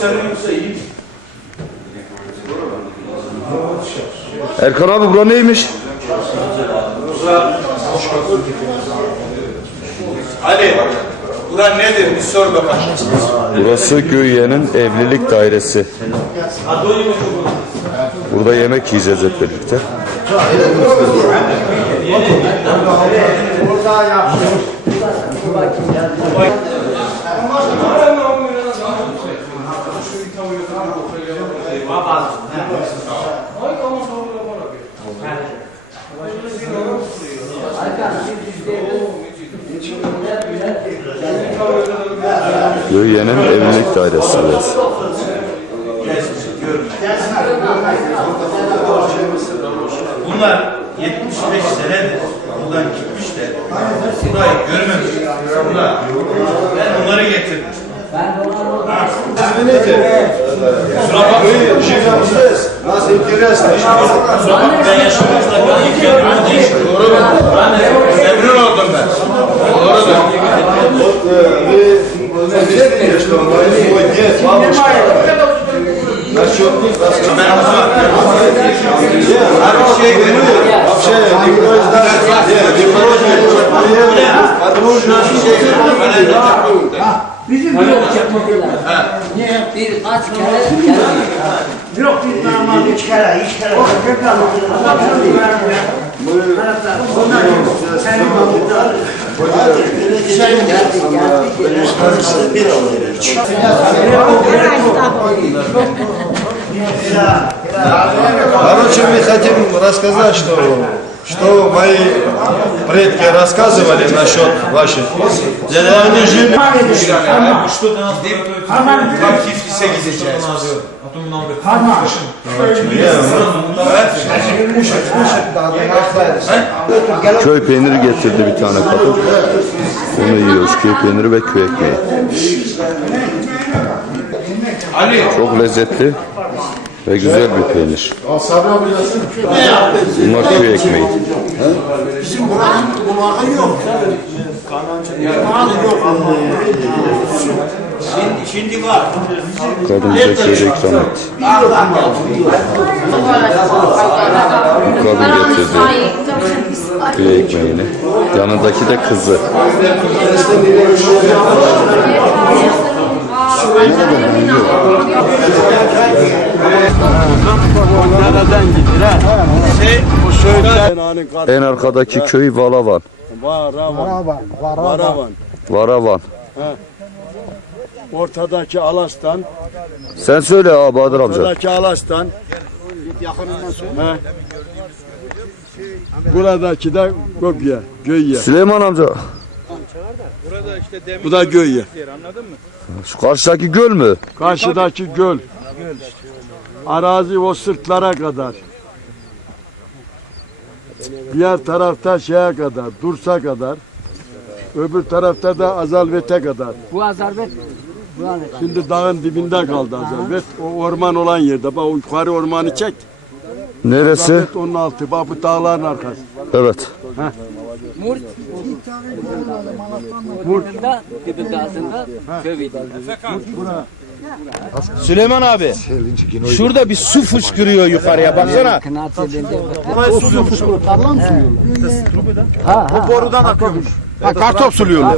yoksa iyi. Erkan abi bura neymiş? Ali, bura nedir? Bir sor bakalım. Burası Göyye'nin evlilik dairesi. Burada yemek yiyeceğiz hep birlikte. Göyye'nin evlilik dairesi burası. Bunlar 75 senedir buradan gitmişler. Burayı görmemiş. Bunlar. Ben onları getirdim. Нас интересно. Вот э, вы заметили, что мы сегодня с бабушкой насчет вообще вообще никто из нас не против подружно Bizim yok yapmak Niye? Bir aç. Üç kere, üç kere. Köpek Короче, мы хотим рассказать, что, что мои предки рассказывали насчет ваших. Они жили tam Tiflis'e gideceğiz. Köy peyniri getirdi bir tane kadın. Onu yiyoruz. Köy peyniri ve köy ekmeği. Ali, Çok lezzetli ve güzel bir peynir. Bunlar köy ekmeği. Şimdi var. Kadın ikram etti. Kadın getirdi köy ekmeğini. Yanındaki de kızı. En arkadaki köy Valavan. Varavan, Varavan. Varavan. Ortadaki Alastan, Sen söyle abi Bahadır amca. ortadaki Alastan. He. Buradaki de Göbye, Göyye. Süleyman amca. Bu da Göyye. Şu karşıdaki göl mü? Karşıdaki göl. Arazi o sırtlara kadar. Diğer tarafta şeye kadar, Dursa kadar. Öbür tarafta da Azalvet'e kadar. Bu azarbet. Şimdi dağın dibinde kaldı Azalvet. O orman olan yerde. Bak o yukarı ormanı çek. Neresi? Azalvet onun altı. Bak bu dağların arkası. Evet. Murt. Murt'ta gibi gazında kövüydü. Süleyman abi. Şurada bir su fışkırıyor yukarıya baksana. Kınaat elinde. Borudan akıyormuş. Ha kartop suluyorlar.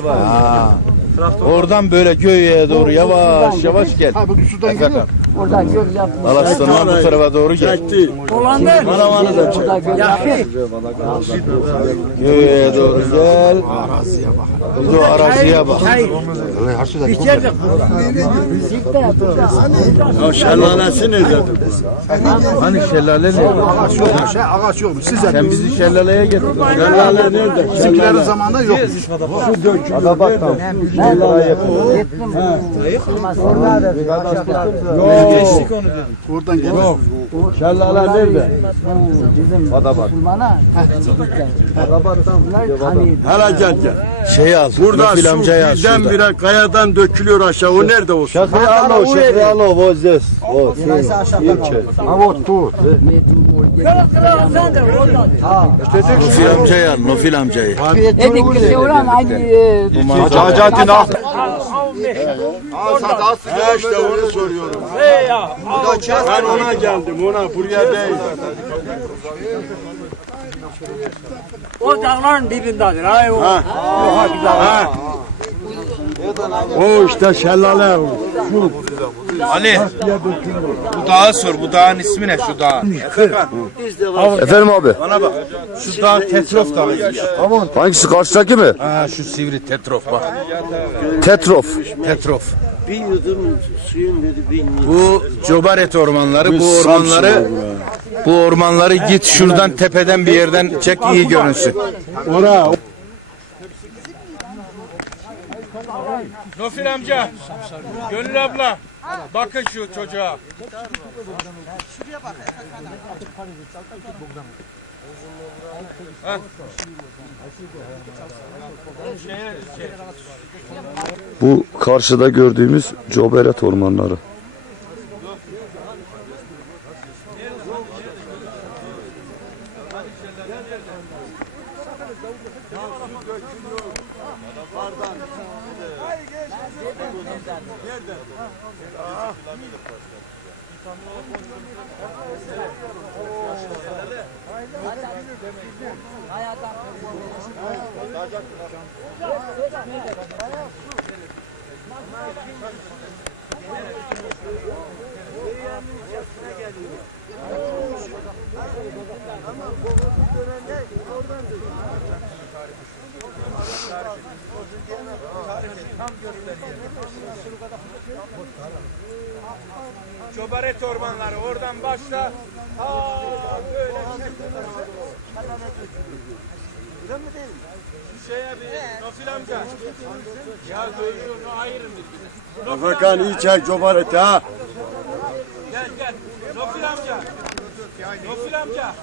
Oradan böyle göğe doğru yavaş yavaş gel. Ha bu sudan geliyor. Orada göl yapmış. Alaslan'dan bu tarafa doğru gel. Çekti. Dolandır. Orada göl yapmış. Göğe doğru gel. Bir de o araziye bak. Müzik de yapıyor. Ya şelalesi nerede? Hani şelale ne? Ağaç yok. Siz de Sen bizi şelaleye getirdin. Şelale nerede? bizimkilerin zamanında yok. Geçtik onu dedik. Oradan Yok. Şellala nerede? Bizim Adabat. Müslümana. Adabat'tan. Hele gel gel. Şey al. Burada su birden bire kayadan dökülüyor aşağı. O nerede o su? Şakri alo, şakri alo. Voz des. Voz. Ama tu. Nofil amcayı al. Nofil amcayı. Edik kişi uğran. Hacatın ah. 15. Ha sat Ha işte onu soruyorum. Hey ya. Ben ona geldim ona buraya değil. O dağların dibindedir. Ay o. Ha. Ha. O işte şelale. o. Şu Ali bu dağı sor. Bu dağın ismi ne şu dağ? Efendim abi. bana bak. Şu dağ Tetrof dağıymış. Hangisi karşıdaki mi? Ha şu sivri Tetrof bak. Tetrof. Tetrof. Bir yudum suyun dedi bin. Bu Cobaret ormanları. Bu ormanları bu ormanları git şuradan tepeden bir yerden çek iyi görünsün. ora Nofil amca, Gönül abla, bakın şu çocuğa. Bu karşıda gördüğümüz Coberet ormanları. Cobaret ormanları oradan başla. Ha böyle Şu şeye bir Nofil amca. Ya gözünü ayırın birbirine. Fakan iyi çek cobareti ha. Gel gel. Nofil amca. Nofil amca.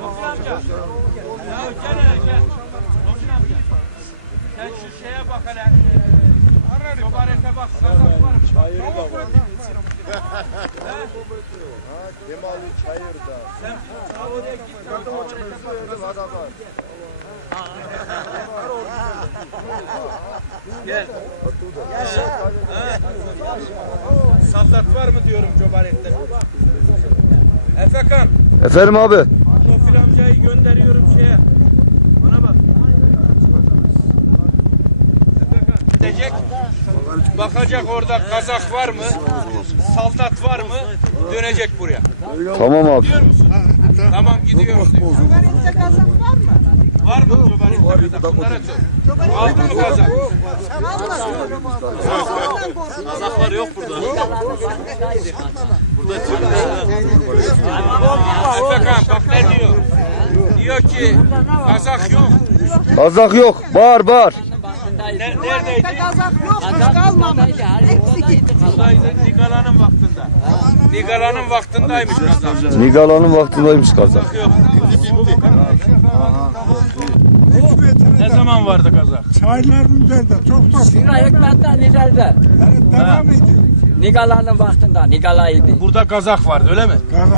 Nofil amca. Ya gel hele gel. Nofil amca. Sen şu şeye bak hele. Çobarete bak. Kazak var mı? Çayır da var. Sen oraya git. Çobarete bak. Gel. Sallat var mı diyorum Cobaret'te. Efekan, Efendim abi. Nofil amcayı gönderiyorum şeye. Bana bak. Gidecek. Bakacak orada kazak var mı? Saldat var mı? Dönecek buraya. Tamam abi. Diyor musun? Tamam gidiyoruz diyor. Çobanette kazak var mı? Var mı Cobaret'te kazak? Bunlara. Aldın mı kazak? Kazaklar yok burada. Efekan bak ne diyor? Diyor ki kazak yok. Kazak yok. Bağır bağır. Ne, neredeydi? Kazak yokmuş kalmamış. Eksik. Buradaydı Nigala'nın vaktinde. Nigala'nın vaktindeymiş kazak. Nigala'nın vaktindeymiş kazak. Yok. Ne zaman vardı kazak? Çayların üzerinde çok çok. Şura hikmetten ileride. Devam ediyor. Nigala'nın vaktinde. Nigala'ydı. Burada kazak vardı öyle mi?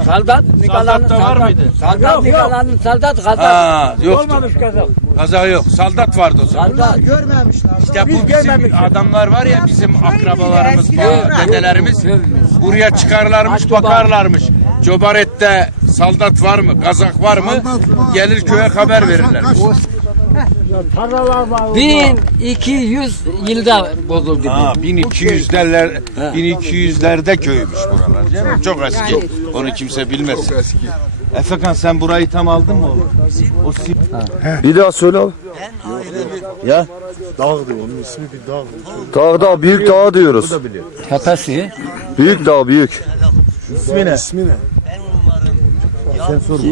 Saldat Nigala'nın Saldat da var mıydı? Saldat Nigala'nın saldat kazak. Ha, yoktu. Olmamış kazak. Kazak yok. Saldat vardı o zaman. Saldat. İşte bu bizim adamlar var ya bizim akrabalarımız, ba- dedelerimiz buraya çıkarlarmış, bakarlarmış. Cobaret'te saldat var mı, kazak var mı? Gelir köye haber verirlermiş. 1200 yılda bozuldu. Ha, 1200'ler 1200'lerde köymüş buralar. Çok eski. Onu kimse bilmez. Çok eski. Efekan sen burayı tam aldın mı oğlum? O si- Bir daha söyle abi. ya Dağdı onun ismi bir dağ. Dağda büyük dağ diyoruz. Tepesi. Büyük dağ büyük. ismi ne? İsmi ne?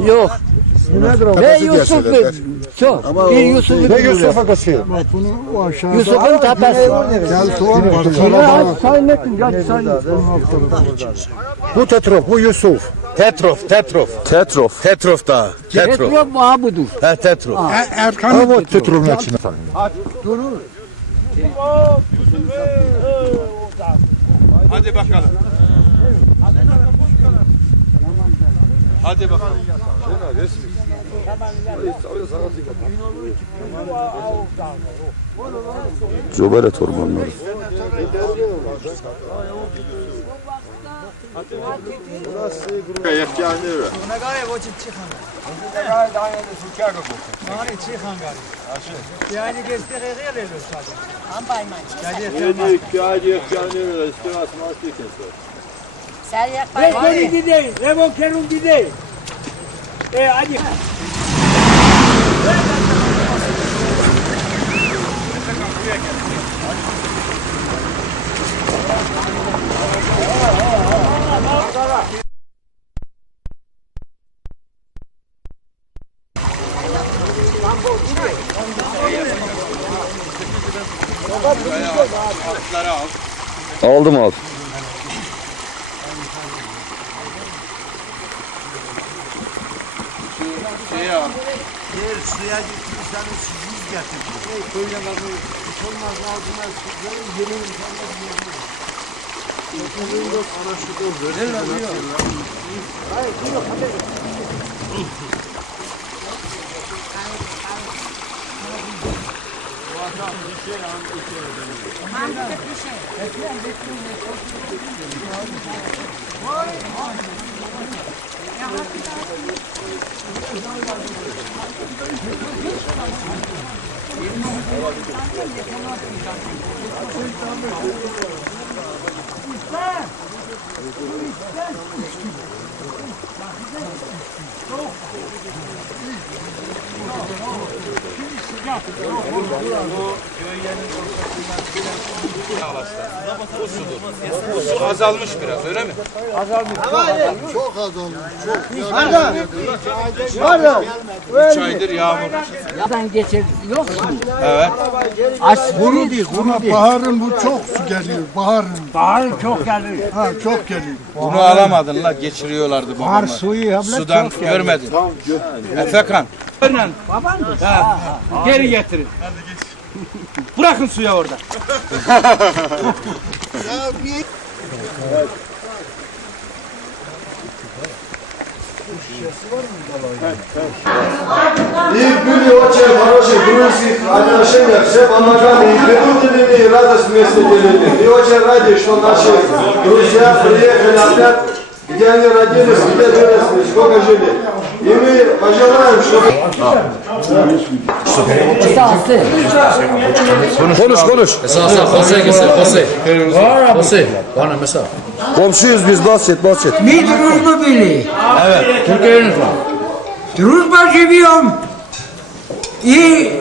Yok. İsmi nedir o? Ne Yusuf'u? Çok. Bir Yusuf'u. Ne Yusuf Akası? Bak bunu o aşağıda. Yusuf'un tepesi. Gel soğan var. Ya sayın ettim. Ya sayın Bu Tetrop, bu Yusuf. Tetrof, Tetrof. Tetrof. Tetrof dağı. Tetrof. Petrol Mahabudur. He Tetrof. Erkan. Ama Tetrof'un içine. Hadi bakalım. Hadi bakalım. Cobaret ormanları. Rekoni gidey, Revon Kerum gidey. E hadi. Aldım abi. Şeyi al. Bu İster! İster! İster! Su azalmış biraz öyle mi? Üç aydır yağmur. Yadan geçir yok mu? Evet. Aç kuru değil, değil. baharın bu çok su geliyor. Baharın. Bahar çok gelir. Ha çok geliyor. Bunu alamadın la geçiriyorlardı babamı. suyu hem Sudan görmedin. Efekan. Babandır. Ha, Geri getirin. Bırakın suya orada. И были очень хорошие друзья, отношения, все помогали, и придумали, и радость вместе делили. И очень рады, что наши друзья приехали опять, где они родились, где выросли, сколько жили. И мы пожелаем, чтобы... Konuş konuş. Komşuyuz biz bahset bahset. Mi družbu bili? Evet. Družba živijom i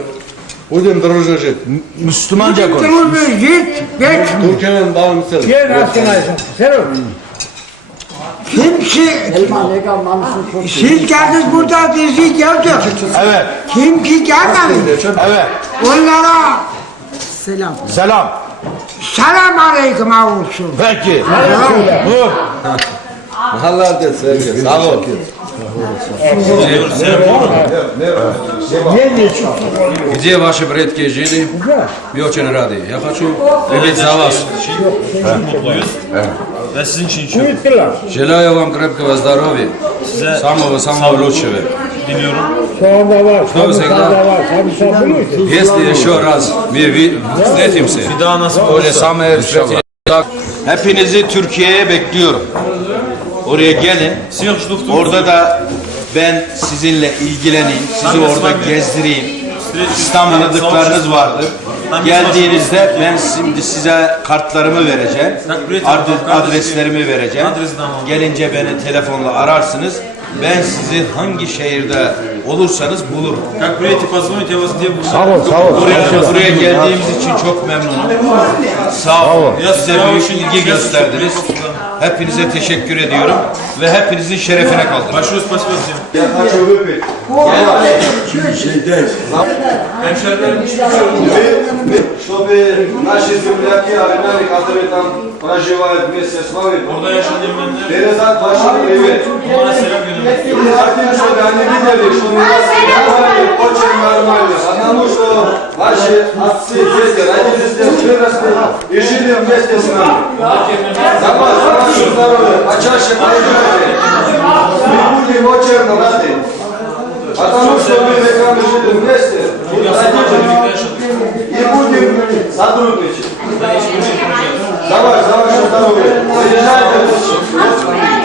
Budem druže žit. Müslümanca konuş. družba žit već Türkiye'nin bağımsız. kimsi siz geldiniz burada bizi gördük. Evet. Kim ki gelmedi Evet. onlara selam. Selam. Selam aleyküm olsun. Peki. Dur. Allah de sevgi. Sağ ol. Где ваши предки жили? Мы очень рады. Я хочу выпить за вас. Ve sizin için içiyorum. Желаю вам крепкого здоровья, Size самого-самого лучшего. diliyorum. Чтобы всегда, если еще раз мы ви- встретимся, Bir daha nasip то ли самое встретимся. Hepinizi Türkiye'ye bekliyorum. Oraya gelin. Siyah şluftu. Orada da ben sizinle ilgileneyim. Sizi orada gezdireyim. İslam tanıdıklarınız vardır. Geldiğinizde ben şimdi size kartlarımı vereceğim. Ad- Adreslerimi vereceğim. Gelince beni telefonla ararsınız. Ben sizi hangi şehirde olursanız bulurum. Как приедете позвонить, я вас где буду. Sağ ol sağ ol. Buraya, buraya geldiğimiz için çok memnunum. Sağ olun. Size büyük ilgi gösterdiniz. Hepinize teşekkür ediyorum ve hepinizin şerefine kaldım. Большое спасибо всем. Я хочу выпить. Мы- Чтобы наши земляки, армяне, которые там проживают вместе с вами, Burada yaşayan Ermeniler передать большой привет. bana selam gönderiyor. И хотим, чтобы они видели, что мы вас принимали очень нормально. Потому что ваши Наши отцы, дети, родители, все росли и жили вместе с нами. Чаще ще мають будем Ми будемо черно дати. А тому, що ми веками будемо вести, і будемо сотрудничати. Давай, давай, що здоров'я. Приїжджайте.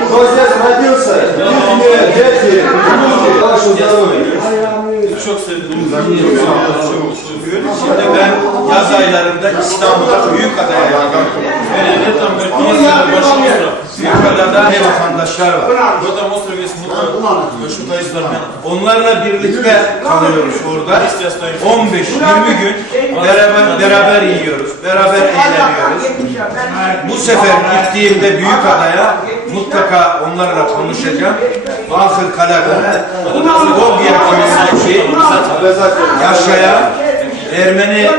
Хто здесь родился, діти, дети, люди, ваше здоровье. Çok sevdiğimiz Şimdi ben yaz aylarında İstanbul'da Büyükada'ya geldim. Belediye tam merkezinde başımızda. Büyükada'da ne vatandaşlar var. Burada Mostar Üyesi Onlarla birlikte kalıyoruz orada. 15-20 gün beraber, beraber yiyoruz, beraber eğleniyoruz. Bu sefer gittiğimde Büyükada'ya mutlaka onlarla konuşacağım. Ahır Kala'da Gobya Halbuki yaşaya Ermeni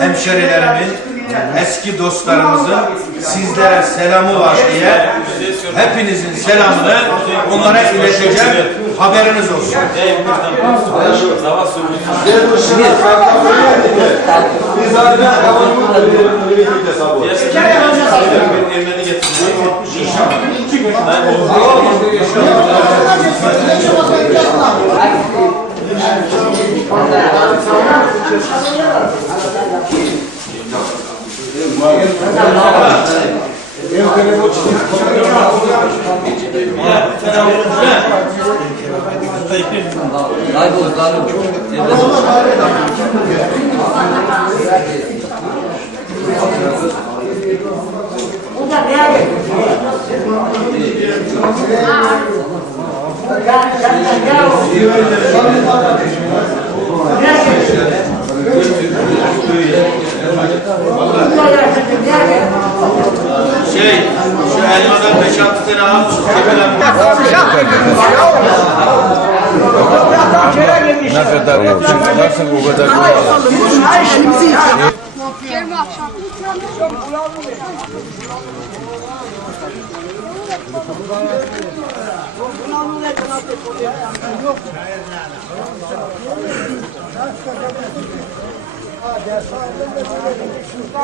hemşerilerimin, eski dostlarımızın sizlere selamı var diye hepinizin selamını onlara ileteceğim. Haberiniz olsun. Biz. Kayboldu. Kayboldu.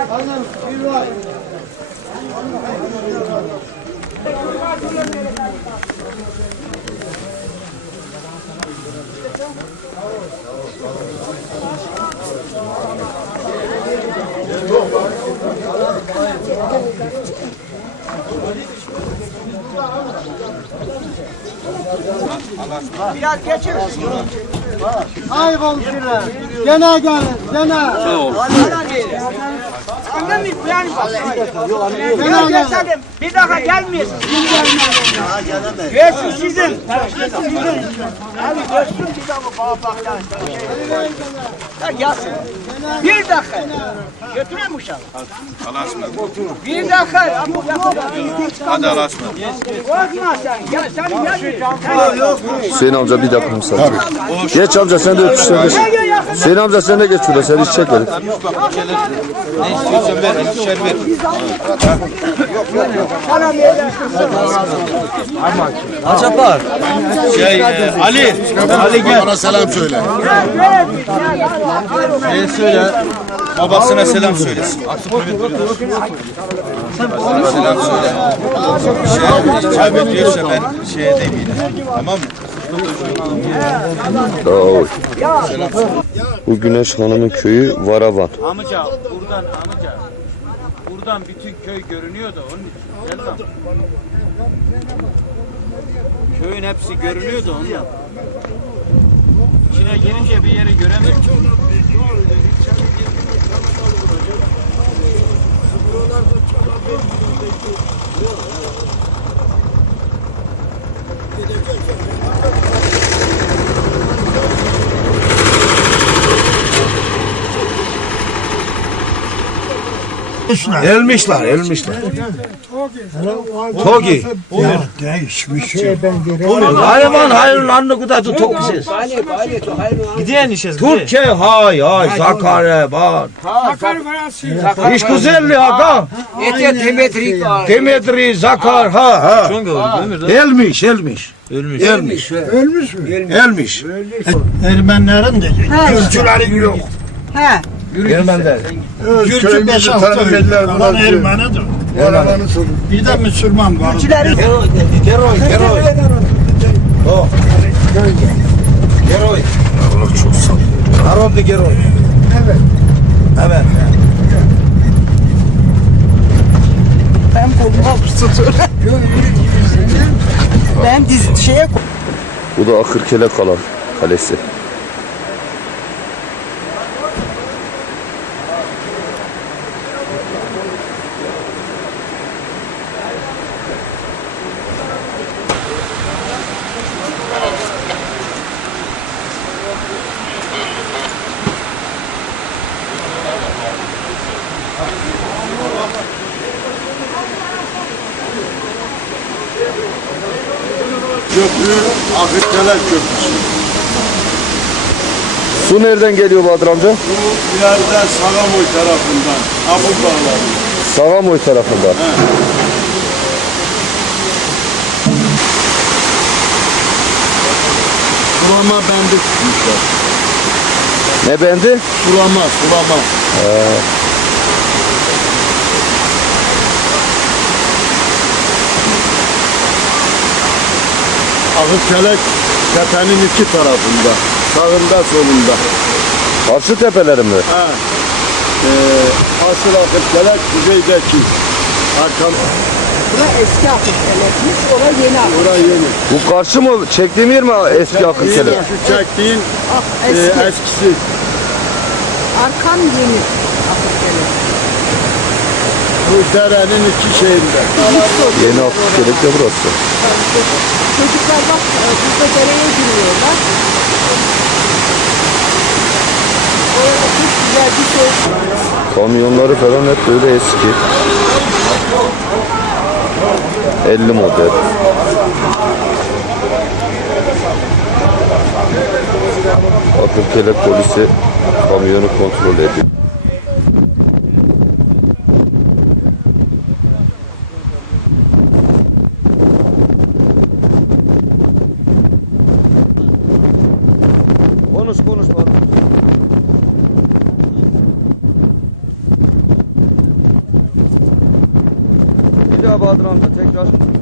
Hanım, bir var. Biraz geçin. Ay komşular. Gene gelin. Gene. Annem yani Yok gelsedim bir daha gelmeyiz. Gelsin sizin. Sizin. Abi görsün bir daha bu bağbaktan. Ya gelsin. Bir dakika. Götüreyim uşağı. Bir dakika. Hadi Allah'a ısmarladık. Korkma sen. Gel sen gel. Hüseyin amca bir dakika müsaade. Geç amca sen de öpüşsene. Hüseyin amca sen de geç şurada sen hiç çekmedin. Ne istiyorsan ver, ikişer ver. Şey, e, Ali, Ali gel. Bana selam söyle. Ne söyle? Babasına selam söylesin. Babasına selam söyle. Şey, çay bekliyorsa ben şeye demeyeyim. Tamam mı? Sağ ol. Bu Güneş Hanım'ın köyü Varavan. Amca buradan amca. Buradan bütün köy görünüyor da onun için. Gel lan. Köyün hepsi görünüyor da ondan. İçine girince bir yeri göremiyorum. Elmişler, elmişler. Togi. Değişmiş. Hayvan hayırlarını kudatı tokisiz. Gidiyen işiz. Türkçe hay hay zakare bak. İş güzelli Dimitri var. Dimitri zakar ha ha. Elmiş elmiş. Elmiş. Elmiş. Ölmüş mü? Elmiş. Ermenilerin de kültürleri yok. He. Ermeniler. Gürcü beş altı. Ulan Ermenidir. Ermeni Bir de Müslüman var. Gürcüleri Ben koluma tutuyorum. ben diz şeye Bu da Akırkele kalan kalesi. Köprü Akırkeler Köprüsü. Su nereden geliyor Bahadır amca? Bu yerden Sagamoy tarafından. Abul Dağları. Sağamoy tarafından. Sulama bendi tutmuşlar. Ne bendi? Sulama, sulama. Akırkelek tepenin iki tarafında. Sağında solunda. Karşı tepeleri mi? Ha. Ee, asıl Akırkelek kuzeydeki. Arkam Bura eski Akırkelekmiş, orada yeni Akırkelek. oraya yeni. Bu karşı mı? Çektiğim yer mi eski Akırkele? Yeni şu çektiğin Ah, e, eski. eskisi. Arkan yeni. Bu derenin iki şeyinde. Yeni Akırkele de burası. Çocuklar bak e, burada dereye giriyorlar. Orada çok güzel bir şey. Kamyonları falan hep böyle eski. 50 model. Akırkele polisi kamyonu kontrol ediyor. Konuş konuş bak. Daha Bahadır tekrar.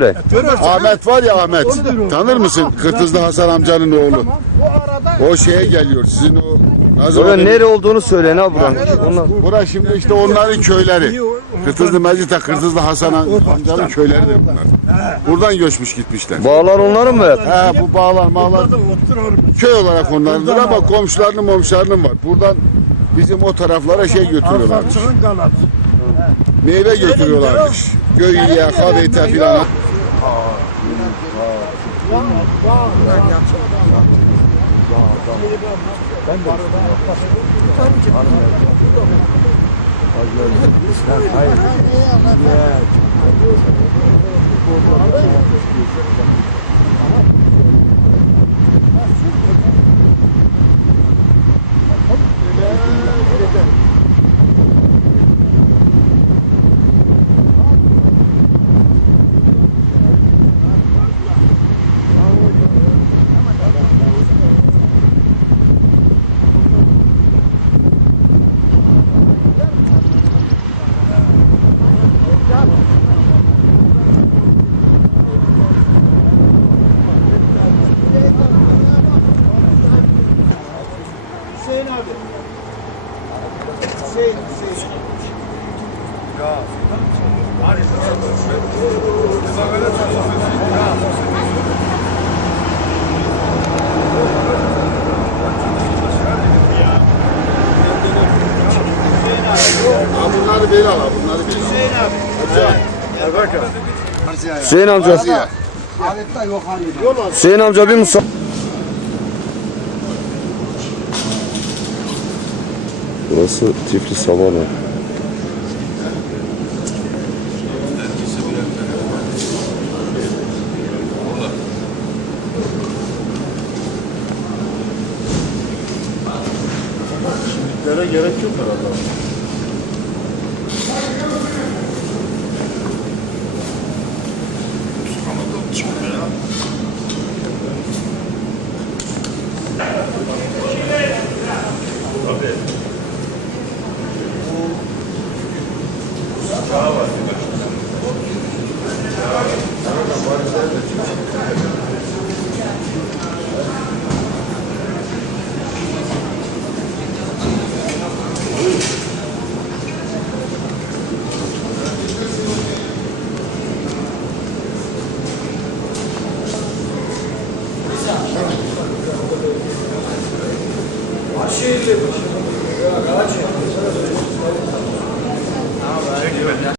Öyle. Ahmet var ya Ahmet. Tanır mısın? Kırtızlı Hasan amcanın oğlu. O şeye geliyor. Sizin o Nazım nere olduğunu söyle ne buranın. Onlar. Bura şimdi işte onların köyleri. Kırtızlı Mecit'e Kırtızlı Hasan amcanın köyleridir bunlar. Buradan göçmüş gitmişler. Bağlar onların mı? He bu bağlar mağlar köy olarak onlarındır ama komşularının momşularının var. Buradan bizim o taraflara şey götürüyorlarmış. Meyve götürüyorlarmış. Göğüye, Kabeyte filan. Bunlar yapacak. Ben de Tabii canım. Hayır. Hayır. Ha, bunları böyle al, bunları böyle al. Hüseyin amca. Hüseyin amca bir musa... Burası Tiflis Havaalanı. gerek yok herhalde.